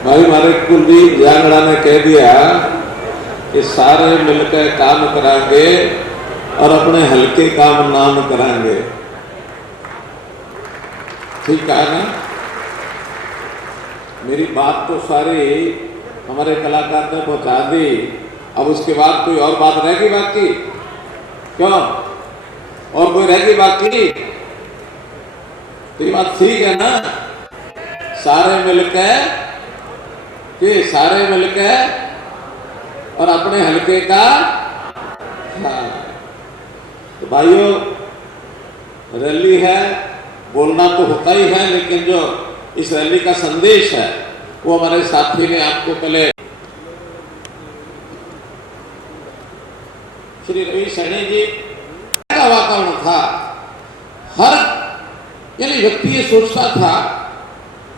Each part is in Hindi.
भाई हमारे कुलदीप जांगड़ा ने कह दिया कि सारे मिलकर काम कराएंगे और अपने हल्के काम नाम कराएंगे। ठीक है ना? मेरी बात तो सारी हमारे कलाकार ने पहुंचा दी। अब उसके बाद कोई और बात रहेगी बाकी? क्यों और कोई रहेगी बाकी? तो ये बात ठीक है ना? सारे मिलकर और अपने हल्के का। हाँ तो भाइयों, रैली है, बोलना तो होता ही है, लेकिन जो इस रैली का संदेश है वो हमारे साथी ने आपको पहले श्री रवि सैनी जी का वातावरण था। हर यानी व्यक्ति ये सोचता था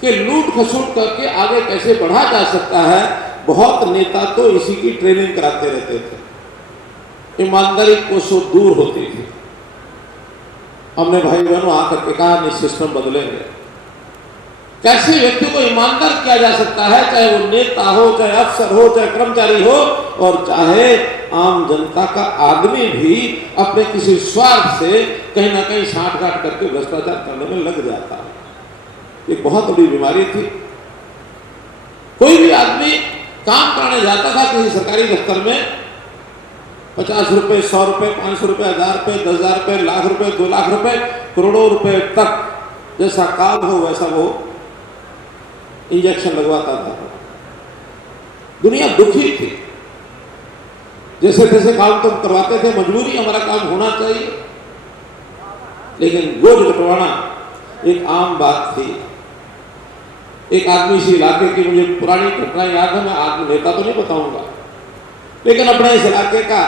कि लूट खसूट करके आगे कैसे बढ़ा जा सकता है। बहुत नेता तो इसी की ट्रेनिंग कराते रहते थे। ईमानदारी कोसों दूर होती थी। हमने भाई बहनों आकर के कहा नहीं, सिस्टम बदलेंगे। कैसे व्यक्ति को ईमानदार किया जा सकता है, चाहे वो नेता हो, चाहे अफसर हो, चाहे कर्मचारी हो, और चाहे आम जनता का आदमी भी अपने किसी स्वार्थ से कहीं ना कहीं साठगांठ करके भ्रष्टाचार करने में लग जाता है। ये बहुत बड़ी बीमारी थी। कोई भी आदमी काम करने जाता था किसी सरकारी दफ्तर में, 50 रुपए, 100 रुपए, 500 रुपए, 1000 रुपए, 10,000 रुपए, लाख रुपए, 2 लाख रुपए, करोड़ों रुपए तक जैसा काम हो वैसा वो इंजेक्शन लगवाता था। दुनिया दुखी थी। जैसे तैसे काम तुम करवाते थे, मजबूरी हमारा काम होना चाहिए, लेकिन बोझ कटवाना एक आम बात थी। एक आदमी इस इलाके की मुझे पुरानी घटना याद है, मैं आदमी नेता तो नहीं बताऊंगा, लेकिन अपने इस इलाके का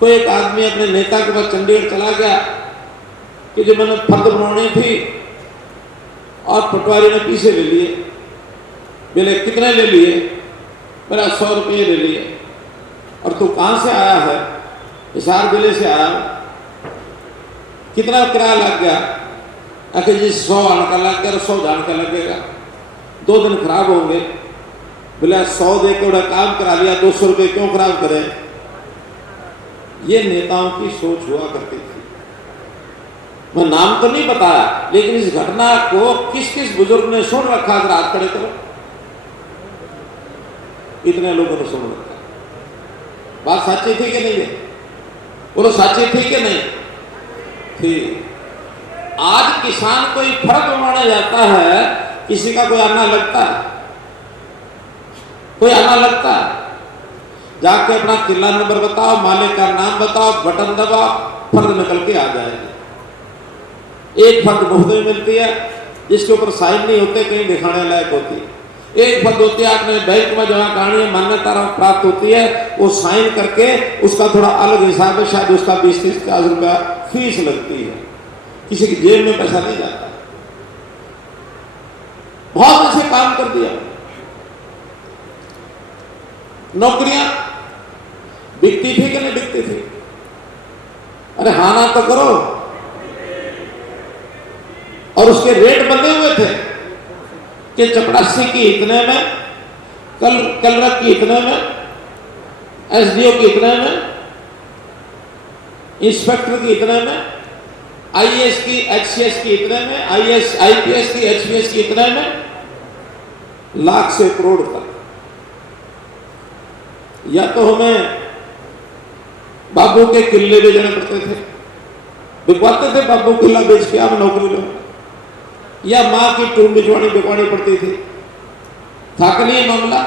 कोई एक आदमी अपने नेता के पास चंडीगढ़ चला गया कि जो मैंने फर्द बनवानी थी, और पटवारी ने पीछे ले लिए। बोले कितने ले लिए? मेरा 100 रुपये ले लिए। और तू कहाँ से आया है? हिसार जिले से आया। कितना किराया लग गया? आखिर जी 100 आने का लग गया, 100 जाने का लगेगा, 2 दिन खराब होंगे। बोला 100 दे के काम करा लिया, 200 रुपये क्यों खराब करें? ये नेताओं की सोच हुआ करती थी। मैं नाम तो नहीं बताया, लेकिन इस घटना को किस किस बुजुर्ग ने सुन रखा? अगर हाथ खड़े करो। इतने लोगों ने सुन रखा। बात सच्ची थी कि नहीं है? बोलो सच्ची थी कि नहीं थी? आज किसान कोई फर्क बनवाने जाता है, किसी का कोई आना लगता है? कोई आना लगता है? जाके अपना किला नंबर बताओ, मालिक का नाम बताओ, बटन दबाओ, फर्द निकल के आ जाएगी। एक फर्द मुफ्त में मिलती है, जिसके ऊपर साइन नहीं होते, कहीं दिखाने लायक होती है। एक फर्द होती है, आपने बैंक में जमा करानी है, मान्यता प्राप्त होती है, वो साइन करके उसका थोड़ा अलग हिसाब है, शायद उसका 20-30-50 रुपया फीस लगती है। किसी की जेब में पैसा नहीं जाता। बहुत ऐसे काम कर दिया। नौकरियां बिकती थी कि नहीं बिकती थी? अरे हाँ ना तो करो। और उसके रेट बंधे हुए थे कि चपरासी की इतने में, कलरक की इतने में, एसडीओ की इतने में, इंस्पेक्टर की इतने में, आईएएस की, एचसीएस की इतने में, आईएएस, आईपीएस की, एचपीएस की इतने में, लाख से करोड़ तक। या तो हमें बाबू के किले बेचने पड़ते थे, बिकवाते थे, बाबू किला बेच के आप नौकरी लो, या मां की टूम बिकवानी पड़ती थी। था कि नहीं मामला?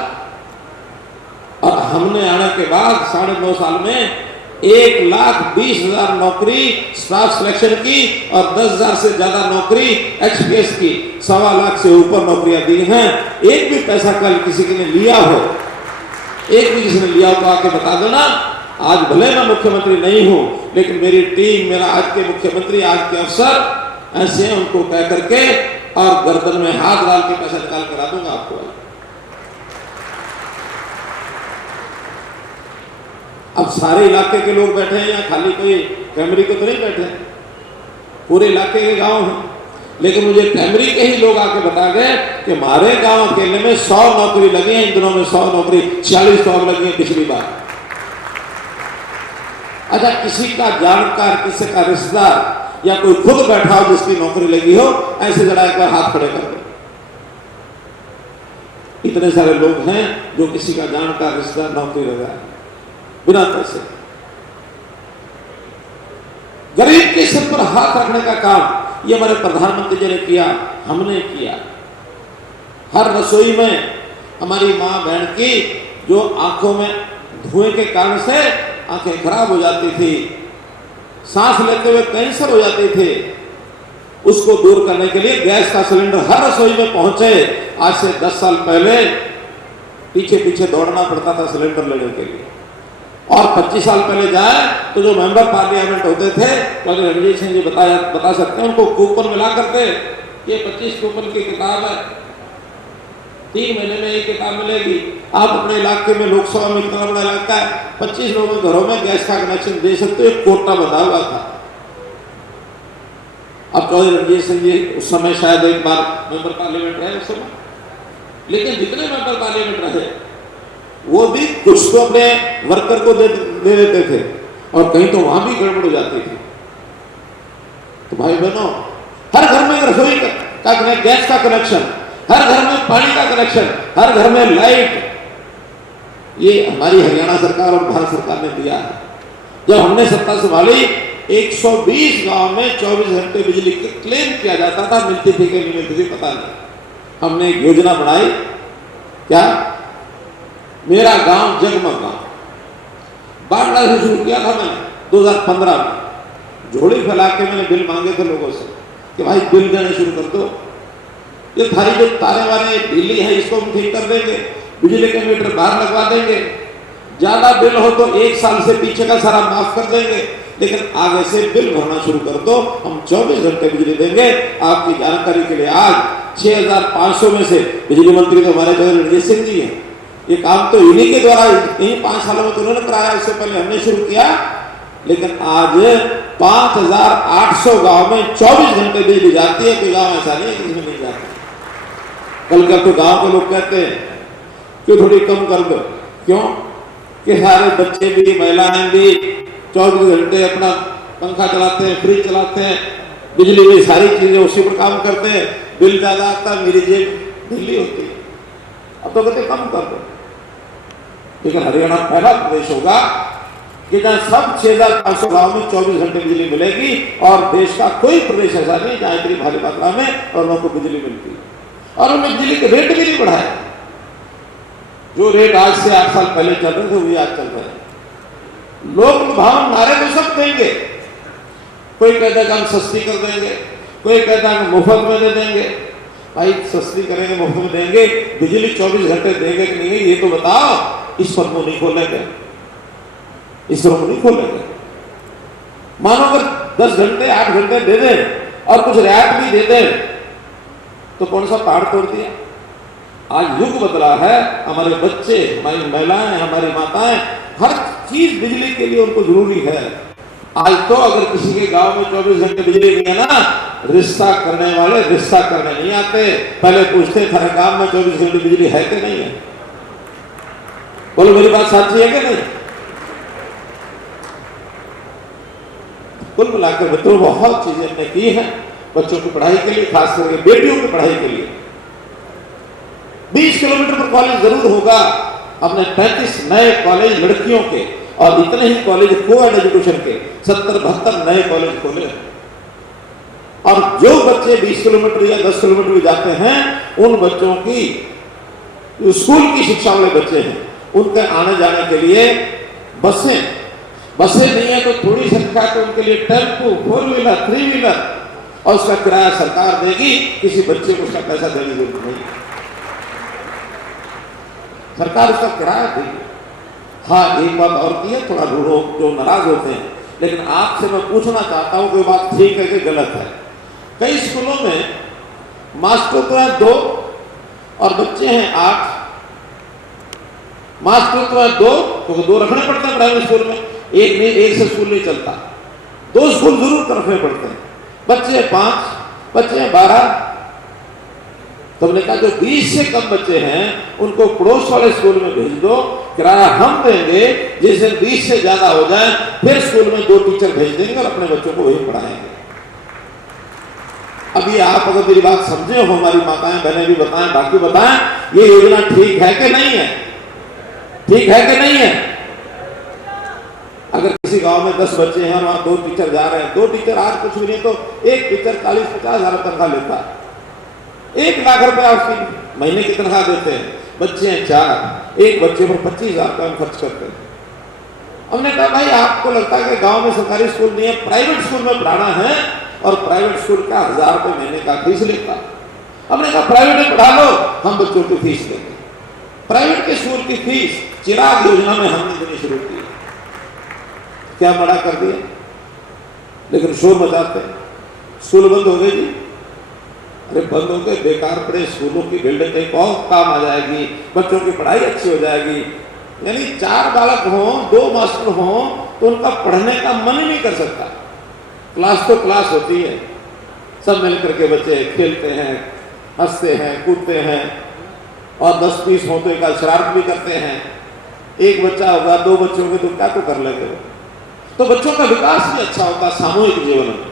और हमने आने के बाद 9.5 साल में 1,20,000 नौकरी स्टाफ सिलेक्शन की और 10,000 से ज्यादा नौकरी एचपीएस की, 1.25 लाख से ऊपर नौकरियां दी हैं। एक भी पैसा कल किसी ने लिया हो, एक भी किसी ने लिया हो तो आके बता देना। आज भले मैं मुख्यमंत्री नहीं हूं, लेकिन मेरी टीम, मेरा आज के मुख्यमंत्री, आज के अफसर ऐसे हैं, उनको कह करके और गर्दन में हाथ डाल के पैसा निकाल करा दूंगा आपको। अब सारे इलाके के लोग बैठे हैं या खाली कोई कैमरे को तो नहीं बैठे? पूरे इलाके के गांव हैं। लेकिन मुझे टेमरी के ही लोग आके बता गए कि हमारे गांव अकेले में 100 नौकरी लगी है, इन दिनों में 100 नौकरी 46 तो अब लगी है पिछली बार। अच्छा, किसी का जानकार, किसी का रिश्तेदार या कोई खुद बैठा हो जिसकी नौकरी लगी हो, ऐसे जरा एक बार हाथ खड़े कर दो। इतने सारे लोग हैं जो किसी का जानकार रिश्तेदार नौकरी लगा बिना पैसे। गरीब के सिर पर हाथ रखने का काम ये हमारे प्रधानमंत्री जी ने किया, हमने किया। हर रसोई में हमारी माँ बहन की जो आंखों में धुएं के कारण से आंखें खराब हो जाती थी, सांस लेते हुए कैंसर हो जाते थे, उसको दूर करने के लिए गैस का सिलेंडर हर रसोई में पहुंचे। आज से 10 साल पहले पीछे पीछे दौड़ना पड़ता था सिलेंडर लेने के लिए, और 25 साल पहले जाए तो जो मेंबर पार्लियामेंट होते थे, तो रणजीत सिंह जी बता सकते हैं, उनको कूपन मिला करते, ये 25 कूपन की किताब है, 3 महीने में एक किताब मिलेगी। आप अपने इलाके में, लोकसभा में इतना बड़ा इलाका है, 25 लोगों के घरों में गैस का कनेक्शन दे सकते हो, एक कोटा बंधा हुआ था। अब चौधरी रणजीत सिंह जी उस समय शायद एक बार मेंबर पार्लियामेंट रहे उस समय, लेकिन जितने मेंबर पार्लियामेंट रहे वो भी कुछ तो अपने वर्कर को दे देते थे, और कहीं तो वहां भी गड़बड़ हो जाती थी। तो भाई बहनों, हर घर में रसोई का गैस का कनेक्शन, हर घर में पानी का कनेक्शन, हर घर में लाइट, ये हमारी हरियाणा सरकार और भारत सरकार ने दिया है। जब हमने सत्ता संभाली, 120 गांव में 24 घंटे बिजली क्लेम किया जाता था, मिलती थी कि नहीं मिलती थी पता नहीं। हमने एक योजना बनाई, क्या, मेरा गांव जगमग गांव, बागड़ा से शुरू किया था मैंने 2015 में। झोली फैला के मैंने बिल मांगे थे लोगों से कि भाई बिल देने शुरू कर दो, ये थारी जो तारे वाले बिजली है इसको हम ठीक कर देंगे, बिजली के मीटर बाहर लगवा देंगे, ज्यादा बिल हो तो 1 साल से पीछे का सारा माफ कर देंगे, लेकिन आगे से बिल भरना शुरू कर दो, हम 24 घंटे बिजली देंगे। आपकी जानकारी के लिए आज 6500 में से बिजली मंत्री तो हमारे चौधरी रणजीत सिंह जी हैं। ये काम तो इन्हीं के द्वारा, इन्हीं 5 सालों में तो उन्होंने कराया, उससे पहले हमने शुरू किया। लेकिन आज 5800 गांव में 24 घंटे बिजली जाती है। कोई गांव ऐसा नहीं है कि जिसमें नहीं जाती। कल कल तो गांव के लोग कहते हैं कि थोड़ी कम कर दो, क्यों कि सारे बच्चे भी, महिलाएं भी 24 घंटे अपना पंखा चलाते हैं, फ्रिज चलाते हैं, बिजली में सारी चीजें उसी पर काम करते हैं, बिल ज्यादा आता है, मेरी जेब ढीली होती है। अब तो कहते कम कर दो। लेकिन हरियाणा पहला प्रदेश होगा कि जहां सब 6500 गांव में 24 घंटे बिजली मिलेगी, और देश का कोई प्रदेश ऐसा नहीं जहां इतनी भारी मात्रा में और लोगों को बिजली मिलती है। और उन्होंने बिजली के रेट भी नहीं बढ़ाए, जो रेट आज से 8 साल पहले चल रहे थे वही आज चल रहे हैं। लोग लुभावन नारे तो सब देंगे, कोई कहता है हम सस्ती कर देंगे, कोई कहता है मुफ्त में दे देंगे। भाई सस्ती करेंगे, मुफ्त में देंगे, बिजली 24 घंटे देंगे कि नहीं ये तो बताओ। इस पर मुंह नहीं खोलेंगे, इस पर मुंह नहीं खोलेंगे। मानो अगर 10 घंटे 8 घंटे दे दें और कुछ रियायत भी दे दें तो कौन सा पहाड़ तोड़ दिया। आज युग बदला है, हमारे बच्चे, हमारी महिलाएं, हमारी माताएं, हर चीज बिजली के लिए उनको जरूरी है। आज तो अगर किसी के गांव में 24 घंटे बिजली नहीं है ना, रिश्ता करने वाले रिश्ता करने नहीं आते, पहले पूछते थे गांव में 24 घंटे बिजली है कि नहीं है। बोलो मेरी बात सच्ची है कि नहीं। कुल मिलाकर बच्चों बहुत चीजें हमने की हैं बच्चों की पढ़ाई के लिए, खास करके बेटियों की पढ़ाई के लिए। 20 किलोमीटर पर कॉलेज जरूर होगा। हमने 35 नए कॉलेज लड़कियों के और इतने ही कॉलेज को-एड एजुकेशन के 70-72 नए कॉलेज खोले। और जो बच्चे 20 किलोमीटर या 10 किलोमीटर भी जाते हैं, उन बच्चों की स्कूल की शिक्षा वाले बच्चे हैं, उनके आने जाने के लिए बसें नहीं है तो थोड़ी संख्या तो उनके लिए टेम्पो, 4 व्हीलर, 3 व्हीलर, और उसका किराया सरकार देगी, किसी बच्चे को उसका पैसा देने की जरूरत नहीं, सरकार उसका किराया देगी। हाँ, एक बात और की है, थोड़ा लोग जो नाराज होते हैं, लेकिन आपसे मैं पूछना चाहता हूं कि बात ठीक है कि गलत है। कई स्कूलों में मास्टर तो है 2 और बच्चे हैं 8। मास्टर तो है 2, क्योंकि 2 रखने पड़ते हैं प्राइवेट स्कूल में, एक से स्कूल नहीं चलता, 2 स्कूल जरूर रखने पड़ते हैं। बच्चे 5, बच्चे हैं 12। तो हमने कहा जो 20 से कम बच्चे हैं उनको पड़ोस वाले स्कूल में भेज दो, किराया हम देंगे। जिस दिन 20 से ज्यादा हो जाए फिर स्कूल में 2 टीचर भेज देंगे और अपने बच्चों को वही पढ़ाएंगे। अभी आप अगर मेरी बात समझे हो, हमारी माताएं बहनें भी बताएं, बाकी बताएं, ये योजना ठीक है कि नहीं है? ठीक है कि नहीं है? अगर किसी गांव में 10 बच्चे हैं, वहां 2 टीचर जा रहे हैं, 2 टीचर आज कुछ भी नहीं तो एक टीचर 40-50 हजार तनख्वाह लेता है, 1 लाख रुपया उसकी महीने की तनख्वाह देते हैं। बच्चे हैं 4, एक बच्चे पर 25 हजार रुपया खर्च करते हैं। हमने कहा भाई आपको लगता है कि गांव में सरकारी स्कूल नहीं है, प्राइवेट स्कूल में पढ़ाना है और प्राइवेट स्कूल का 1000 रुपये महीने का फीस लेता। हमने कहा प्राइवेट में पढ़ा लो, हम बच्चों की फीस देंगे। प्राइवेट के स्कूल की फीस चिराग योजना में हमने देनी शुरू की। क्या मना कर दिया, लेकिन शोर मचाते हैं स्कूल बंद हो गए जी। अरे बंद हो गए, बेकार पड़े स्कूलों की बिल्डिंग कहीं और काम आ जाएगी, बच्चों की पढ़ाई अच्छी हो जाएगी। यानी 4 बालक हों, 2 मास्टर हों तो उनका पढ़ने का मन ही नहीं कर सकता। क्लास तो क्लास होती है, सब मिलकर के बच्चे खेलते हैं, हंसते हैं, कूदते हैं और 10-20 हों तो एक शरारत भी करते हैं। एक बच्चा होगा, 2 बच्चे होंगे तो क्या तो कर लेंगे। तो बच्चों का विकास भी अच्छा होता है सामूहिक जीवन में।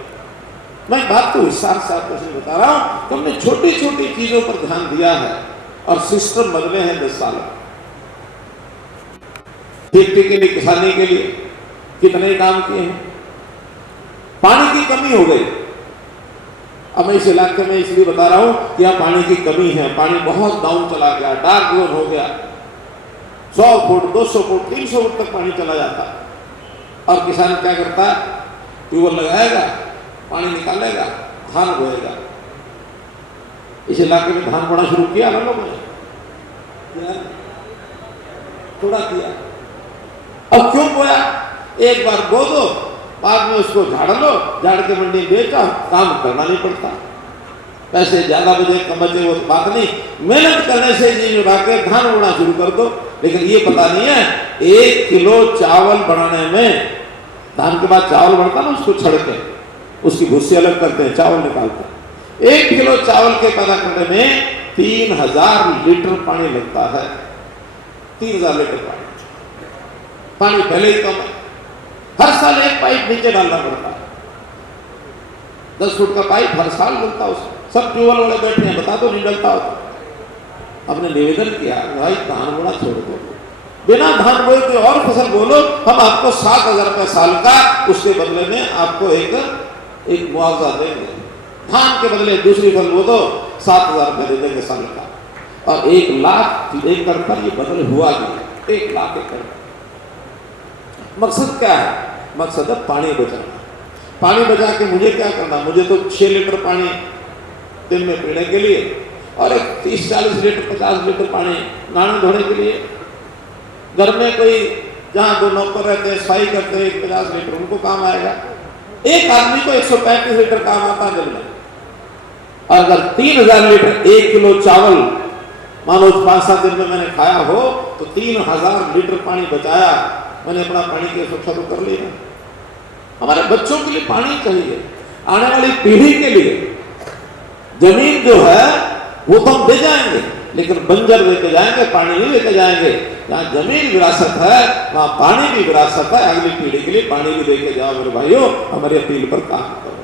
मैं बात तो विस्तार से आपको बता रहा हूं, तो हमने छोटी छोटी चीजों पर ध्यान दिया है और सिस्टम बदले हैं 10 साल में। खेती के लिए, किसानी के लिए कितने काम किए हैं। पानी की कमी हो गई, अब मैं इस इलाके में इसलिए बता रहा हूं कि यहाँ पानी की कमी है। पानी बहुत डाउन चला गया, डार्क जोन हो गया। 100 फुट, 200 फुट, 300 फुट तक पानी चला जाता। और किसान क्या करता है, ट्यूबवेल लगाएगा, पानी निकालेगा, धान बोएगा। इस इलाके में धान बोना शुरू किया ना लोगों ने, थोड़ा किया। अब क्यों बोया, एक बार बो दो, बाद में उसको झाड़ लो, झाड़ के मंडी बेचा, काम करना नहीं पड़ता। पैसे ज्यादा बचे कम बचे वो बात नहीं, मेहनत करने से जी उड़ा के धान बोना शुरू कर दो। लेकिन ये पता नहीं है 1 किलो चावल बनाने में, धान के बाद चावल बनता ना, उसको छड़ के उसकी भूसी अलग करते हैं, चावल निकालते हैं। 1 किलो चावल के पैदा करने में 3000 लीटर पानी लगता है। 3000 लीटर पानी, पानी पहले ही कम है। हर साल एक पाइप नीचे डालना पड़ता है, 10 फुट का पाइप हर साल डलता है उसमें। सब ट्यूबवेल वाले बैठे हैं, बता दो नहीं डलता होता। हमने निवेदन किया भाई धान बोना छोड़ दो, बिना धान बोए कोई और फसल बोलो, हम आपको 7000 रुपये साल का, उसके बदले में आपको एक मुआवजा देंगे। धान के बदले दूसरी फसल बो दो, 7000 रुपये दे देंगे साल का। और 1 लाख एकड़ पर ये बदल हुआ भी, 1 लाख एकड़। मकसद क्या है? मकसद है पानी बचाना। पानी बचा के मुझे क्या करना, मुझे तो 6 लीटर पानी दिन में पीने के लिए और 30-40 लीटर 50 लीटर पानी नहाने धोने के लिए। घर में कोई जहां 2 नौकर रहते हैं, सफाई करते हैं, 50 लीटर उनको काम आएगा। एक आदमी को 135 लीटर काम आता है दिन में। और अगर 3000 लीटर 1 किलो चावल मानो 5-7 दिन में मैंने खाया हो तो 3000 लीटर पानी बचाया, मैंने अपना पानी की सुरक्षा तो कर लिया। हमारे बच्चों के लिए पानी चाहिए, आने वाली पीढ़ी के लिए। जमीन जो है वो तो हम दे जाएंगे, लेकिन बंजर लेके जाएंगे, पानी नहीं लेके जाएंगे। जहाँ जमीन विरासत है वहां पानी भी विरासत है, अगली पीढ़ी के लिए पानी भी लेके जाओ मेरे भाइयों, हमारी अपील पर काम करो।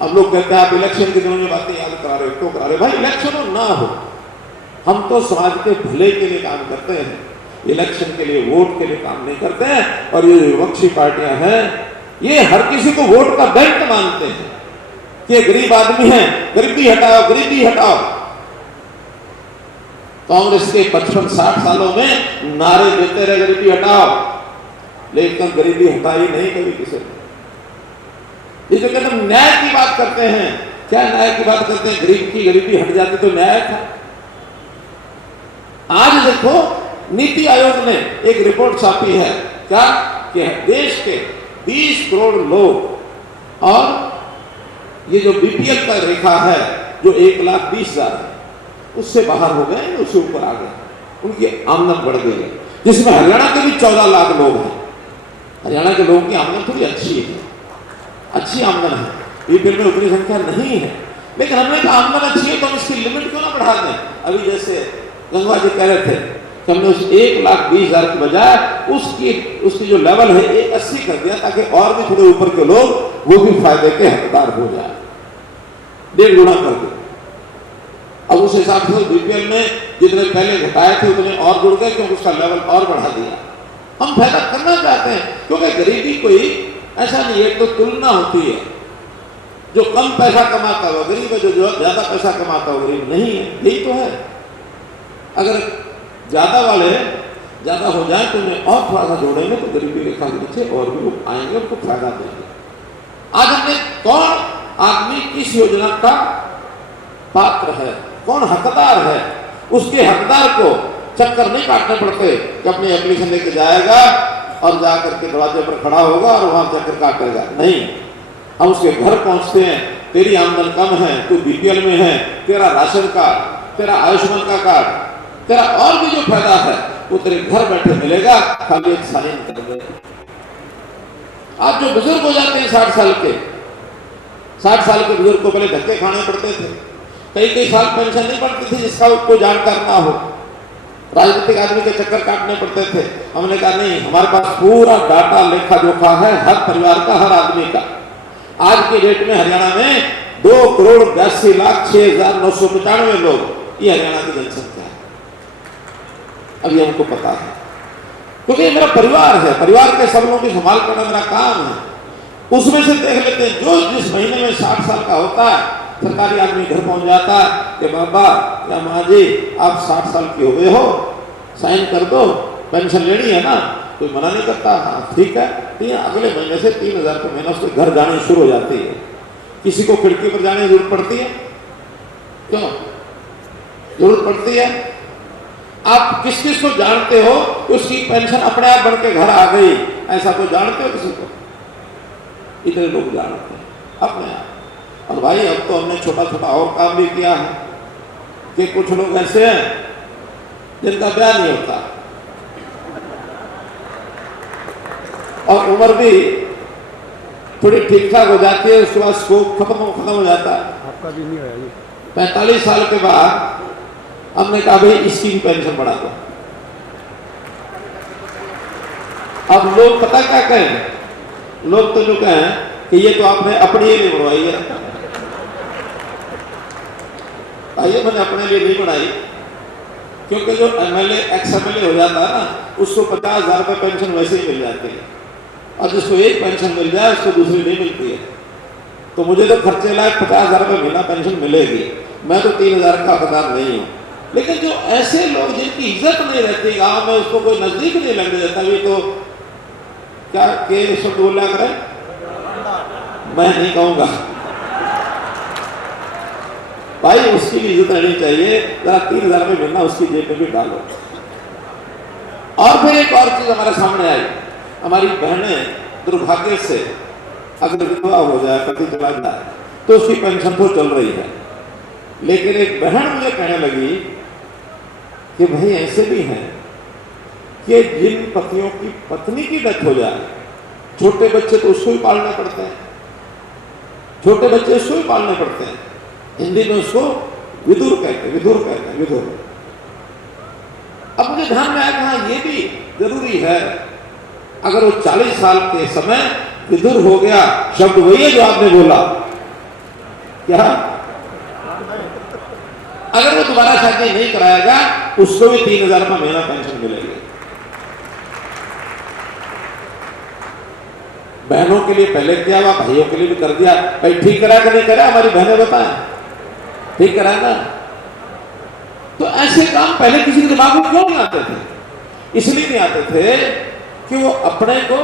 अब लोग कहते हैं आप इलेक्शन के दिनों में बातें याद करा रहे हो, क्यों करा रहे? भाई इलेक्शन हो ना हो, हम तो समाज के भले के लिए काम करते हैं, इलेक्शन के लिए, वोट के लिए काम नहीं करते हैं। और ये विपक्षी पार्टियां हैं, ये हर किसी को वोट का बैंक मानते हैं कि गरीब आदमी है, गरीबी हटाओ, गरीबी हटाओ। कांग्रेस के 55-60 सालों में नारे देते रहे गरीबी हटाओ, लेकिन गरीबी हटाई नहीं कभी किसी ने। इसे कहते हम न्याय की बात करते हैं, क्या न्याय की बात करते हैं? गरीब की गरीबी हट जाती तो न्याय था। आज देखो नीति आयोग ने एक रिपोर्ट छापी है, क्या कि देश के 20 करोड़ लोग और ये जो बीपीएल का रेखा है जो 1,20,000 है, उससे बाहर हो गए, उससे ऊपर आ गए, उनकी आमदन बढ़ गई है। जिसमें हरियाणा के भी 14 लाख लोग हैं। हरियाणा के लोगों की आमदन थोड़ी अच्छी है, अच्छी आमदन है, बीपीएल में उतनी संख्या नहीं है, लेकिन हमने कहा आमदन अच्छी है तो हम इसकी लिमिट क्यों ना बढ़ा दें। अभी जैसे गंगवा जी कह रहे थे कि हमने उस 1,20,000 की बजाय उसकी जो लेवल है 1,80 कर दिया, ताकि और भी थोड़े ऊपर के लोग वो भी फायदे के हकदार हो जाए, 1.5 गुना कर दिया। अब उस हिसाब से बीपीएल में जितने पहले घटाए थे उतने और जुड़ गए, क्योंकि उसका लेवल और बढ़ा दिया। हम फायदा करना चाहते हैं, क्योंकि गरीबी कोई ऐसा नहीं है, तो तुलना होती है। जो कम पैसा कमाता है वो गरीब है, जो ज्यादा पैसा कमाता है वो गरीब नहीं है, यही तो है। अगर ज्यादा वाले ज्यादा हो जाए तो उन्हें और थोड़ा सा जोड़ेंगे तो गरीबी रेखा के नीचे और भी लोग आएंगे, उनको फायदा देंगे। आज हमने कौन आदमी किस योजना का पात्र है, कौन हकदार है, उसके हकदार को चक्कर नहीं काटने पड़ते कि अपनी एप्लीकेशन लेके जाएगा और जाकर के दरवाजे पर खड़ा होगा और वहां चक्कर काटेगा। नहीं, हम उसके घर पहुंचते हैं, तेरी आमदन कम है, तू बीपीएल में है, तेरा राशन कार्ड, तेरा आयुष्मान का कार्ड, तेरा और भी जो फायदा है वो तेरे घर बैठे मिलेगा, खाली एक साइन कर दे। आज जो बुजुर्ग हो जाते हैं 60 साल के, 60 साल के बुजुर्ग को पहले धक्के खाने पड़ते थे, कई साल पेंशन नहीं पड़ती थी जिसका उसको जानकार ना हो, राजनीतिक आदमी के चक्कर काटने पड़ते थे। हमने कहा नहीं, हमारे पास पूरा डाटा लेखा जोखा है हर परिवार का, हर आदमी का। आज के डेट में हरियाणा में 2,82,06,995 लोग, ये हरियाणा की जनसंख्या है। अभी हमको पता है, क्योंकि ये मेरा परिवार है, परिवार के सब लोगों की संभाल करना मेरा काम है। उसमें से देख लेते हैं जो जिस महीने में 60 साल का होता है, सरकारी आदमी घर पहुंच जाता है कि बाबा या माँ जी आप 60 साल के हो गए हो, साइन कर दो, पेंशन लेनी है ना, कोई मना नहीं करता, हाँ ठीक है। तो अगले महीने से 3,000 का महीना उसके घर जाने शुरू हो जाती है। किसी को खिड़की पर जाने की जरूरत पड़ती है? क्यों जरूरत पड़ती है? आप किस किस को जानते हो उसकी पेंशन अपने आप बन के घर आ गई, ऐसा तो जानते हो किसी को? इतने लोग जानते हैं अपने आप। और भाई अब तो हमने छोटा छोटा और काम भी किया है कि कुछ लोग ऐसे हैं जिनका ब्याह नहीं होता और उम्र भी थोड़ी ठीक ठाक हो जाती है, उसके बाद स्कोप खत्म हो जाता है। आपका भी नहीं है 45 साल के बाद हमने कहा भाई इसकी भी पेंशन बढ़ा दो। अब लोग पता क्या कहें, लोग तो जो कहें कि ये तो आपने अपने लिए नहीं बढ़वाई है। भाई मैंने अपने लिए नहीं बढ़ाई, क्योंकि जो एमएलए एक्स एमएलए हो जाता है ना, उसको 50,000 रुपये पेंशन वैसे ही मिल जाती है, और जिसको एक पेंशन मिल जाए उसको दूसरी नहीं मिलती है। तो मुझे तो खर्चे लायक 50,000 रुपये महीना पेंशन मिलेगी, मैं तो 3,000 का हकदार नहीं हूँ। लेकिन जो ऐसे लोग जिनकी इज्जत नहीं रहती गांव में, उसको कोई नजदीक नहीं लगने देता, ये तो क्या के शब्द बोला करें, मैं नहीं कहूंगा भाई, उसकी भी इज्जत रहनी चाहिए। जरा 3,000 रुपये मिलना उसकी जेब में भी डालो। और फिर एक और चीज हमारे सामने आई, हमारी बहनें दुर्भाग्य से अगर विधवा हो जाए, पति चला जाए, तो उसकी पेंशन तो चल रही है। लेकिन एक बहन मुझे कहने लगी कि भाई ऐसे भी हैं कि जिन पतियों की पत्नी की डेथ हो जाए, छोटे बच्चे तो उसको ही पालने पड़ते हैं, छोटे बच्चे उसको ही पालने पड़ते हैं। हिंदी में उसको विदुर कहते हैं, विदुर। अब मुझे ध्यान में आया कि हाँ ये भी जरूरी है। अगर वो 40 साल के समय विदुर हो गया, शब्द वही है जो आपने बोला, क्या अगर वो दोबारा शादी नहीं कराएगा उसको भी 3,000 का महीना पेंशन मिलेगी। बहनों के लिए पहले किया हुआ, भाइयों के लिए भी कर दिया। भाई ठीक करा कि नहीं करा, हमारी बहनें बताएं, ठीक करा ना? तो ऐसे काम पहले किसी के दिमाग में क्यों नहीं आते थे? इसलिए नहीं आते थे कि वो अपने को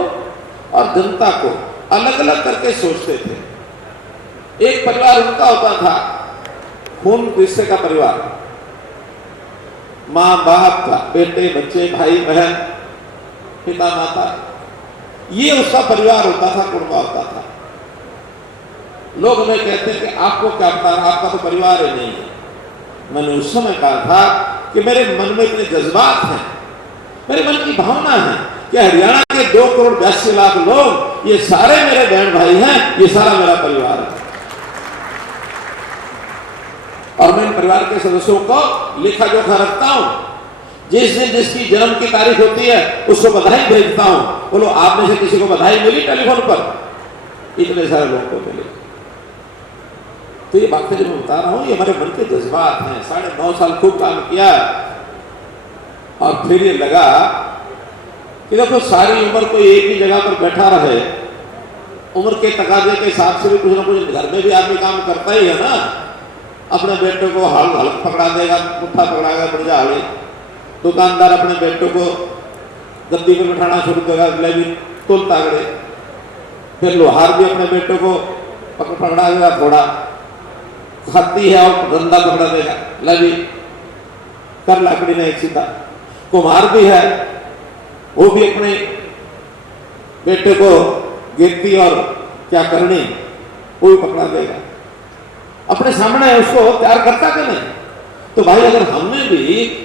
और जनता को अलग अलग करके सोचते थे। एक परिवार उनका होता था, खून रिश्ते का परिवार, माँ बाप का, बेटे बच्चे, भाई बहन, पिता माता, ये उसका परिवार होता था, कुटुंबा होता था। लोग हमें कहते हैं कि आपको क्या पता, आपका तो परिवार ही नहीं है। मैंने उस समय कहा था कि मेरे मन में इतने जज्बात हैं, मेरे मन की भावना है कि हरियाणा के 2,82,00,000 लोग, ये सारे मेरे बहन भाई हैं, ये सारा मेरा परिवार है। और मैं इन परिवार के सदस्यों को लेखा जोखा रखता हूं। जिस दिन जिसकी जन्म की तारीख होती है उसको बधाई भेजता हूं। बोलो आप में से किसी को बधाई मिली टेलीफोन पर? इतने सारे लोगों को मिली। तो ये बातें जो मैं बता रहा हूं ये हमारे मन के जज्बात हैं। 9.5 साल खूब काम किया और फिर ये लगा कि देखो सारी उम्र कोई एक ही जगह पर बैठा रहे, उम्र के तकाजे के हिसाब से भी कुछ ना कुछ घर में भी आदमी काम करता ही है ना। अपने बेटे को हल पकड़ा देगा, मुट्ठा पकड़ाएगा बढ़िया हल। दुकानदार अपने बेटों को गद्दी पर बिठाना शुरू करेगा, ले भी तुल तागड़े। फिर लोहार भी अपने बेटों को पकड़ा देगा थोड़ा, खाती है और धंधा पकड़ा देगा, ले भी कर लाकड़ी ने एक सीधा। कुम्हार भी है, वो भी अपने बेटे को गिरती और क्या करनी वो भी पकड़ा देगा। अपने सामने उसको तैयार करता कि नहीं? तो भाई अगर हमने भी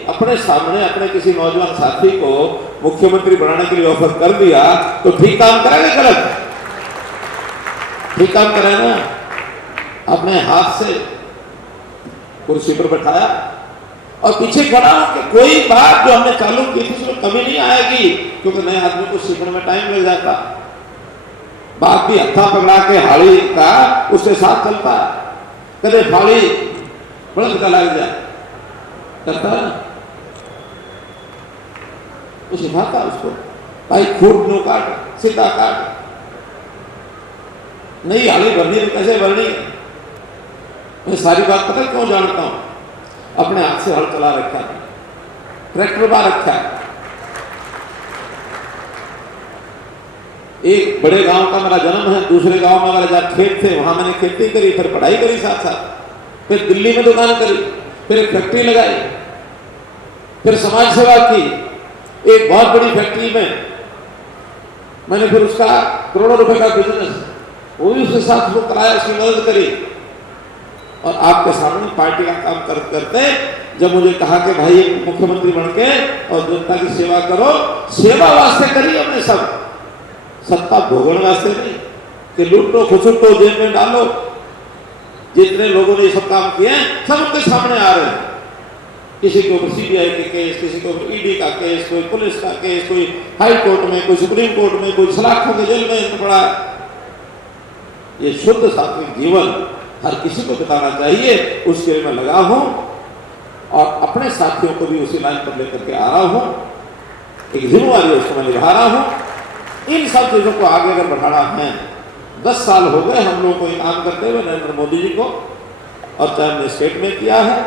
अपने सामने अपने किसी नौजवान साथी को मुख्यमंत्री बनाने के लिए ऑफर कर दिया तो ठीक काम करेंगे गलत? ठीक काम करें ना। अपने हाथ से कुर्सी पर बैठाया और पीछे खड़ा कि कोई बात जो हमने चालू की थी उसमें कमी नहीं आएगी, क्योंकि नए आदमी को सीखने में टाइम लग जाता। बात भी हत्था पकड़ा के हाड़ी का उसके साथ चलता, कदे फाड़ी बड़ा पता लग जाए करता है ना। वो सिखाता उसको भाई खूब नो काट, सीधा काट, नहीं हाड़ी भरनी तो कैसे भरनी। मैं सारी बात पता क्यों जानता हूं? अपने हाथ से हल चला रखा है, ट्रैक्टर बा रखा है। एक बड़े गांव का मेरा जन्म है, दूसरे गांव में मेरा जहाँ खेत थे वहां मैंने खेती करी, फिर पढ़ाई करी साथ साथ, फिर दिल्ली में दुकान करी, फिर एक फैक्ट्री लगाई, फिर समाज सेवा की। एक बहुत बड़ी फैक्ट्री में मैंने फिर उसका करोड़ों रुपए का बिजनेस वो भी उसके साथ वो कराया, उसकी मदद करी। और आपके सामने पार्टी का काम करते जब मुझे कहा कि भाई एक मुख्यमंत्री बन के और जनता की सेवा करो, सेवा वास्ते करी हमने सब, सत्ता भोगने वास्ते नहीं कि लूटो खुचुटो जेल में डालो। जितने लोगों ने ये सब काम किए सब उनके सामने आ रहे हैं। किसी के ऊपर सीबीआई के केस, किसी के ऊपर ईडी का केस, कोई पुलिस का केस, कोई हाई कोर्ट में, कोई सुप्रीम कोर्ट में, कोई सलाखों के जेल में पड़ा। ये शुद्ध सात्विक जीवन हर किसी को बिताना चाहिए, उसके लिए मैं लगा हूं और अपने साथियों को भी उसी लाइन पर लेकर के आ रहा हूं। एक जिम्मेवारी उसको मैं निभा रहा हूं। इन सब चीजों को आगे अगर बढ़ाना है, 10 साल हो गए हम लोग को ये काम करते हुए नरेंद्र मोदी जी को, और चाहे हमने स्टेट में किया है।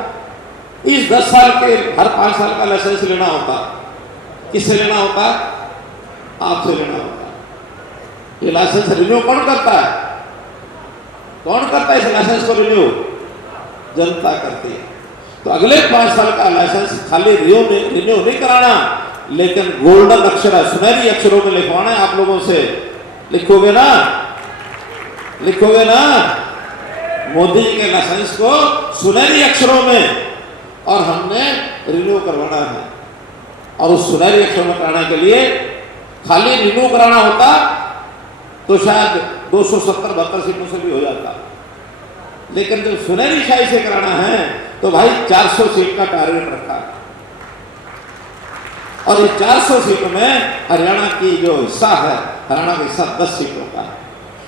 इस 10 साल के हर 5 साल का लाइसेंस लेना होता। किससे लेना होता? आपसे लेना होता। ये लाइसेंस रिन्यू कौन करता है? कौन करता है इस लाइसेंस को रिन्यू? जनता करती है। तो अगले 5 साल का लाइसेंस खाली रिन्यू नहीं कराना, लेकिन गोल्डन अक्षर, सुनहरी अक्षरों में लिखवाना है आप लोगों से। लिखोगे ना? लिखोगे ना? मोदी जी के लाइसेंस को सुनहरी अक्षरों में, और हमने रिन्यू करवाना है। और उस सुनहरी अक्षरों में कराने के लिए खाली रिन्यू कराना होता तो शायद 270-72 सीटों से भी हो जाता, लेकिन जब सुनहरी शाही से कराना है तो भाई 400 सीट का टारगेट रखा है। और इस 400 सीटों में हरियाणा की जो हिस्सा है, हरियाणा का हिस्सा 10 सीटों का है,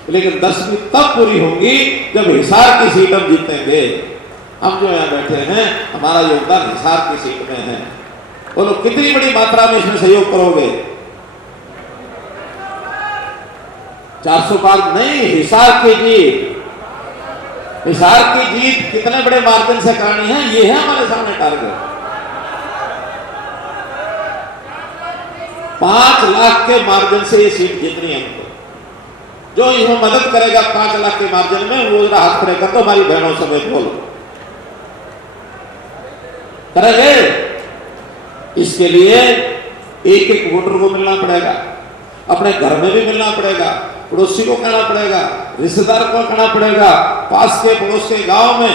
लेकिन 10 भी तब पूरी होगी जब हिसार की सीट हम जीतेंगे। हम जो यहाँ बैठे हैं हमारा योगदान हिसार की सीट में है। बोलो कितनी बड़ी मात्रा में इसमें सहयोग करोगे? 400 पार नहीं, हिसार की जीत। हिसार की जीत कितने बड़े मार्जिन से करानी है, ये है हमारे सामने टारगेट। 5 लाख के मार्जिन से ये सीट जीतनी है हमको। जो इसमें मदद करेगा 5 लाख के मार्जिन में, वो जरा हाथ खड़े कर दो हमारी बहनों समेत, बोलो करेंगे। इसके लिए एक एक वोटर को मिलना पड़ेगा, अपने घर में भी मिलना पड़ेगा, पड़ोसी को कहना पड़ेगा, रिश्तेदार को कहना पड़ेगा, पास के पड़ोस के गांव में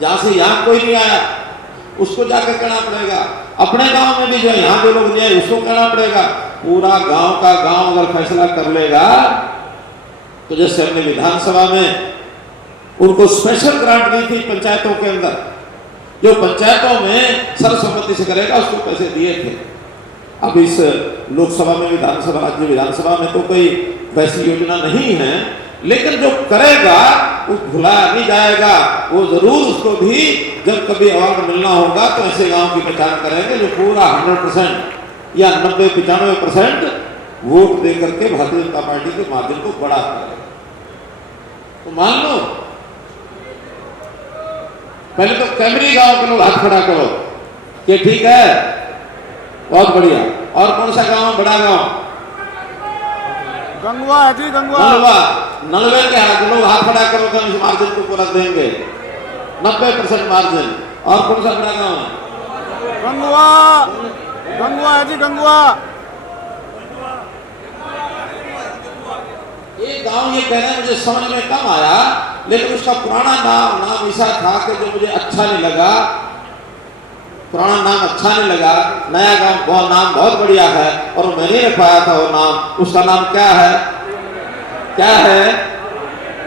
जहां से यहां कोई नहीं आया उसको जाकर कहना पड़ेगा, अपने गांव में भी जो यहां जो लोग नहीं आए उसको कहना पड़ेगा। पूरा गांव का गांव अगर फैसला कर लेगा तो जैसे हमने विधानसभा में उनको स्पेशल ग्रांट दी थी पंचायतों के अंदर, जो पंचायतों में सर्वसम्मति से करेगा उसको पैसे दिए थे। अब इस लोकसभा में, विधानसभा, राज्य विधानसभा में तो कोई वैसी योजना नहीं है, लेकिन जो करेगा वो भुलाया नहीं जाएगा। वो जरूर उसको भी जब कभी अवार्ड मिलना होगा तो ऐसे गांव की पहचान करेंगे जो पूरा 100% या 90-95% वोट दे करके भारतीय जनता पार्टी के माध्यम को बड़ा करेगा। तो मान लो, पहले तो कैमरी गांव के लोग हाथ खड़ा करो कि ठीक है, बहुत बढ़िया। और कौन सा गांव, बड़ा गांव? गंगवा है जी, गंगवा। नलवे के लोग हाथ खड़ा करो तो इस मार्जिन को पूरा देंगे, 90% मार्जिन। और कौन सा बड़ा गांव है? गंगवा, गंगवा है जी, गंगवा। ये गांव ये कह रहे हैं, मुझे समझ में कम आया, लेकिन उसका पुराना नाम ऐसा था कि जो मुझे अच्छा नहीं लगा, पुराना नाम अच्छा नहीं लगा। नया गांव नाम बहुत बढ़िया है और मैंने रखवाया था वो नाम। उसका नाम क्या है? क्या है?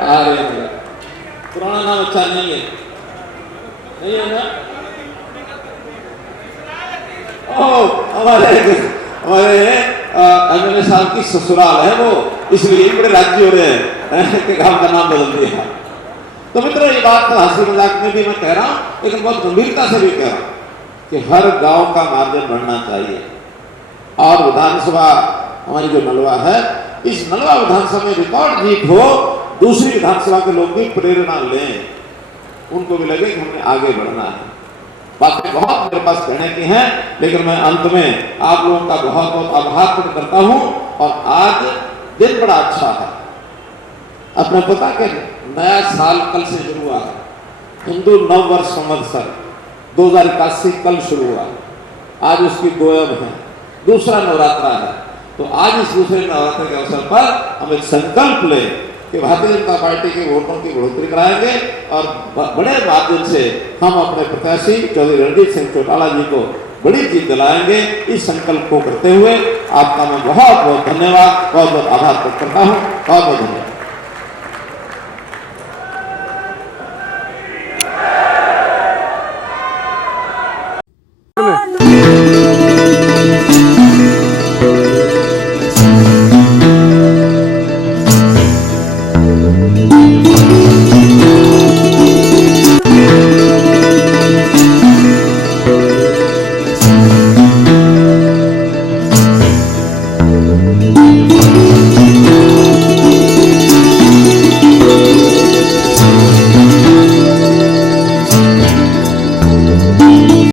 अरे पुराना नाम अच्छा नहीं है, नहीं है ना? हमारे एमएलए साहब की ससुराल है वो, इसलिए बड़े राज्य हो रहे हैं कि गांव का नाम बदल दिया। तो मित्रों, ये बात तो हंसी मजाक में भी मैं कह रहा हूं, लेकिन बहुत गंभीरता से भी कह रहा हूं कि हर गांव का मार्जिन बढ़ना चाहिए। और विधानसभा हमारी जो नलवा है, इस नलवा विधानसभा में रिकॉर्ड जीत हो, दूसरी विधानसभा के लोग भी प्रेरणा लें, उनको भी लगे कि हमें आगे बढ़ना है। बातें बहुत मेरे पास कहने की हैं, लेकिन मैं अंत में आप लोगों का बहुत बहुत आभार प्रकट करता हूं। और आज दिन बड़ा अच्छा है, अपने पता के नया साल कल से शुरू हुआ है। हिंदू नव वर्ष संवत्सर 2081 कल शुरू हुआ, आज उसकी गोयब है, दूसरा नवरात्रा है। तो आज इस दूसरे नवरात्र के अवसर पर हम एक संकल्प लें कि भारतीय जनता पार्टी के वोटों की बढ़ोतरी कराएंगे और बड़े माध्यम से हम अपने प्रत्याशी चौधरी रणजीत सिंह चौटाला जी को बड़ी जीत दिलाएंगे। इस संकल्प को करते हुए आपका मैं बहुत बहुत धन्यवाद, बहुत बहुत आभार व्यक्त करता हूँ। बहुत बहुत धन्यवाद।